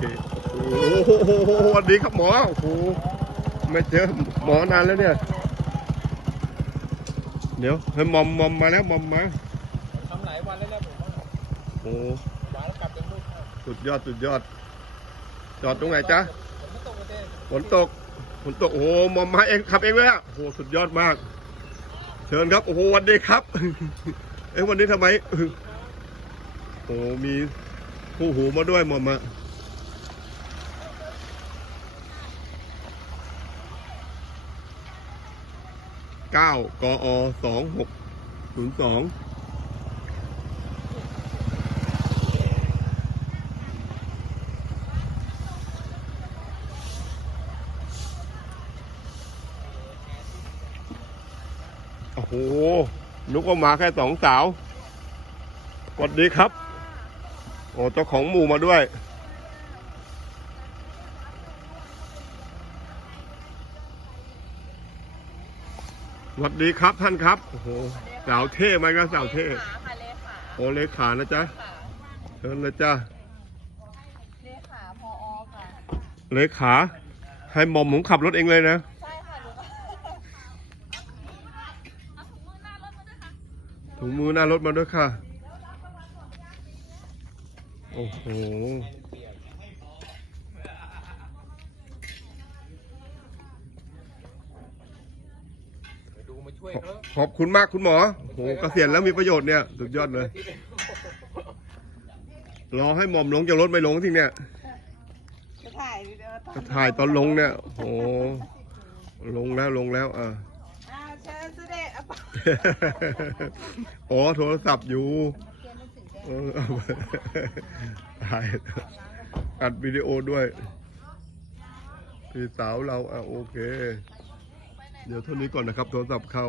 เคโอ้โหสวัสดีครับหมอโอ้โหไม่เจอหมอนานแล้วเนี่ย เดี๋ยวให้มอมมอมมาแล้วมอมมาทำหลายวันแล้วนะผมโอ้หวานแล้วกลับเป็นลูกสุดยอดสุดยอด จอดตรงไหนจ๊ะผมไม่ตกกระเด็นฝนตกฝนตกโอ้โหมอมมาเองขับเองเลยอะโอ้โหสุดยอดมาก เชิญครับโอ้โหวันดีครับ เอ้วันนี้ทำไมโอ้โหมีผู้หูมาด้วยมอมมา เก้ากอสองหกศูนย์สองโอ้โหนึกว่ามาแค่สองสาวสวัสดีครับ โอ้เจ้าของหมู่มาด้วย วัสดีครับท่านครับ โอ้โหสาวเท่ไหมครับสาวเท่ค่ะเลขาโอเลขานะจ๊ะค่ะเชิญนะจ๊ะเลขาพอค่ะเลขาให้หมอมผมขับรถเองเลยนะใช่ค่ะหนูก็ถุงมือหน้ารถมาด้วยค่ะ โอ้โห ไปดู มาช่วยขอเขาขอบคุณมากคุณหมอโอ้โหเกษียณแล้วมีประโยชน์เนี่ยสุดยอดเลย รอให้หม่อมลงจากรถไม่ลงทีเนี่ยจะถ่ายวิดีโอตอนจะถ่ายตอนลงเนี่ยโอ้โหลงแล้วลงแล้วอะอ้าวเชิญเสด็จอะอ๋อโทรศัพท์อยู่เออเอาถ่ายอัดวิดีโอด้วยพี่สาวเราอะโอเค เดี๋ยวเท่านี้ก่อนนะครับโทรศัพท์เข้า